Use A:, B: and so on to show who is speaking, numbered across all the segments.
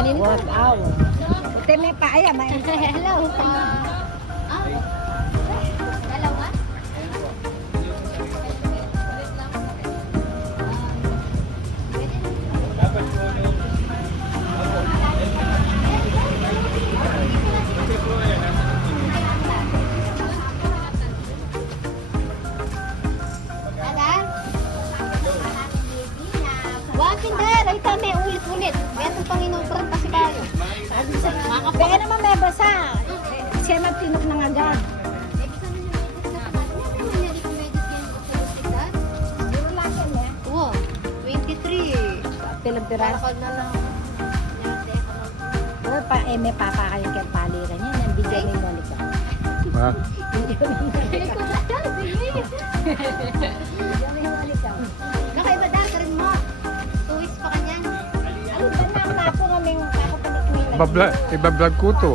A: What aw. Ate may pa ay may
B: Hello.
A: May basa. Siya magtinok ng agad. Yan.
B: Wow, 23.
A: Pilang piras.
B: Parakal na lang.
A: Pa eh may papa kayo kay paliran yan. Ang bigyan ni Monica.
C: Ha?
A: Ni ni.
B: Kakaiba dahil ka rin mo. Tuwis pa kanyan.
A: Ay, ba na ang tapo kaming tapo panikmila.
C: Ibabla- Ibablog ko to.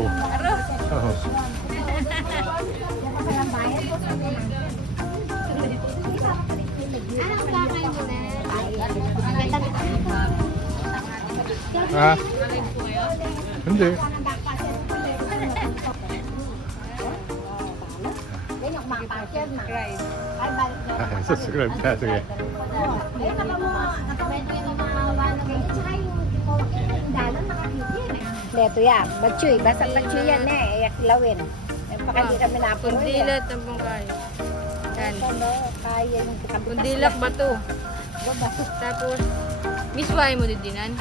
A: Ay, balik na.
C: Ah, subscribe ka, sige.
A: Yan eh. Leto yan. Batchoy. Basta batchoy yan eh. Iyak kilawin. Eh, baka hindi kami napuno yan.
D: Kundilat ang pangkain. Yan.
A: Ano, kaya yung kapitas.
D: Kundilak ba to?
A: Baba.
D: Tapos, misway mo din dinan.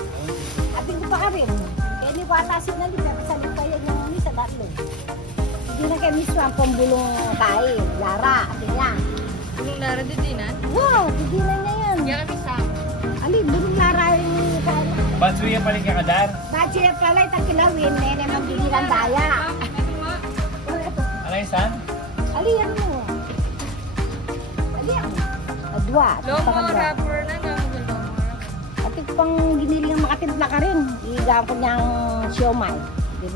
A: Ating ko pa ka rin. Kaya ni wata sinalit. Sa lupa yan yung ni sa datlo. Hindi na kayo mismo ang pambulong kain. Lara. Ating niya.
D: Anong nara din dinan?
A: Wow, tigilan niya yan.
D: Yan kami sa
A: Ali, bulong Lara yung kain.
E: Bansuya pa rin kakadar.
A: Bachi pala itang kilawin. Nene, magbigilan daya.
E: Ano yung san?
A: Ali, yan mo. Ali, yan mo. Adwa.
D: Lomo rapper na nga mo lomo.
A: At ito pang giniling makatimpla ka rin. Iga ko niyang siomay. Di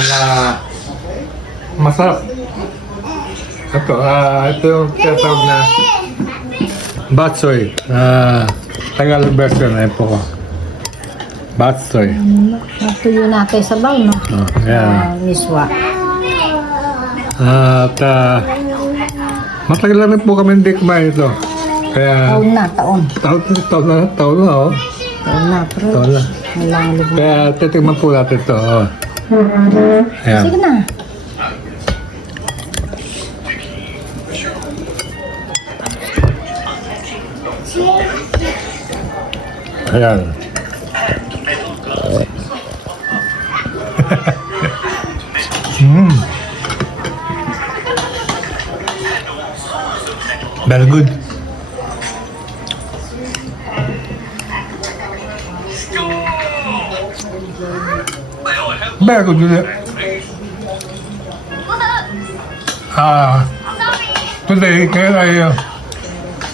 C: na masarap. Ito, ah, ito yung tinatawag na batsoy. Ah, Tagalog version na po ko. Batsoy.
A: Natuyo natin sa baw, no?
C: Oh, yeah.
A: Ah, miswa.
C: At ah, matagal na rin po kami hindi kumain ito. Kaya
A: Taon na, taon.
C: taon, taon na, taon na, oh.
A: Taon na, pero
C: Taon na.
A: lubog.
C: Kaya titigman po natin ito. Oh. Ayan.
A: Sige na.
C: Ayan. mm. Very good. Very good. Really. Ah, today, ngayon ay uh,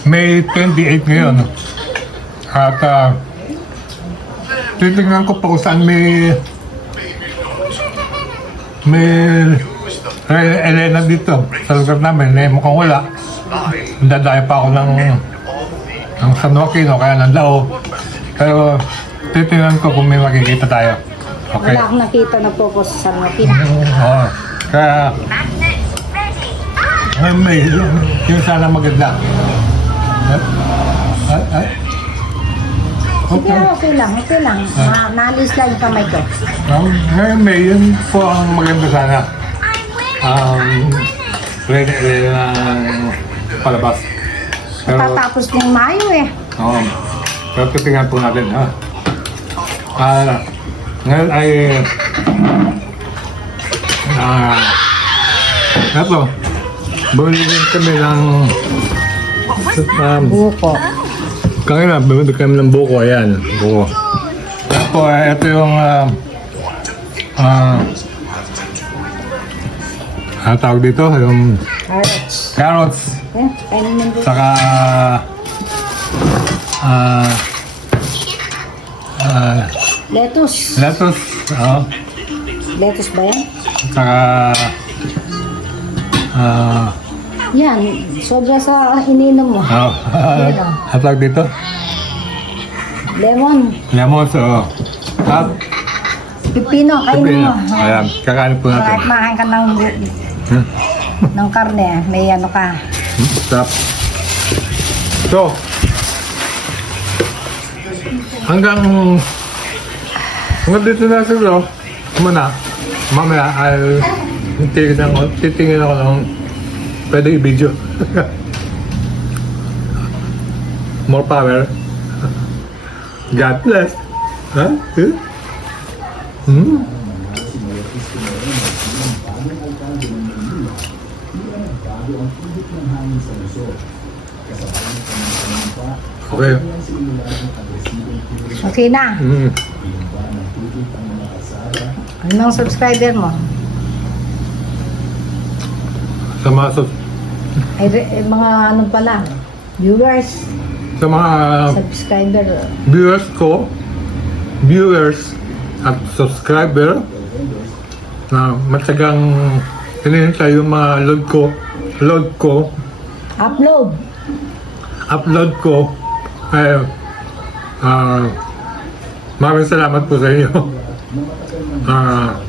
C: May 28 ngayon. At ah, titignan ko pa kung saan may may Elena dito sa lugar namin. Eh, mukhang wala. Dadaya pa ako ng ng San Joaquin o kaya ng Lao. Pero titignan ko kung may makikita tayo. Okay?
A: Wala akong nakita na focus sa Nokia.
C: Oo. Kaya ngayon may yung sana maganda. Ay, ay, ay.
A: Sige,
C: Okay.
A: okay lang, okay lang. Na, naalis lang yung kamay ko.
C: Um, ngayon may yun po ang maganda sana. Um, ready, ready na palabas. Pero,
A: Tatapos ng Mayo eh.
C: oo. Pero titingnan po natin, ha? Ah, ngayon ay, ah, eto, bumili kami ng, um,
A: Buko.
C: Kanina, bumili kami ng buko. Ayan, buko. Eh, ito yung, ah, ah, ano tawag dito? Yung
A: Carrots.
C: carrots.
A: Eh.
C: Saka, ah, ah,
A: Lettuce.
C: lettuce. Oh,
A: Lettuce ba yan?
C: saka, ah,
A: Yan, sobra sa ininom mo.
C: oh, ano tawag dito?
A: Lemon.
C: Lemon, so, at,
A: Pipino, kainin mo.
C: ayan, kakain po natin.
A: Kahit makan ka ng,
C: Hmm.
A: ng karne, may ano ka.
C: Stop. So, hanggang hanggang dito na siguro, muna, mamaya ay titingin ako, titingin ako ng pwede i-video. More power. God bless. Huh? Hmm? Okay.
A: Okay na.
C: Hmm.
A: Anong subscriber mo?
C: Sa mga, sus-
A: Ay, re- eh, mga ano pala, viewers,
C: sa mga
A: subscriber.
C: viewers ko, viewers at subscriber na matyagang hinihintay yung mga load ko, load ko,
A: Upload.
C: upload ko, ay, ah, maraming salamat po sa inyo. Ah,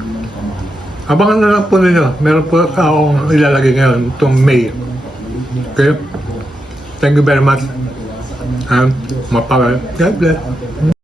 C: abangan na lang po ninyo. Meron po akong ilalagay ngayon, itong May. Okay? Thank you very much. And, mapawal. God bless.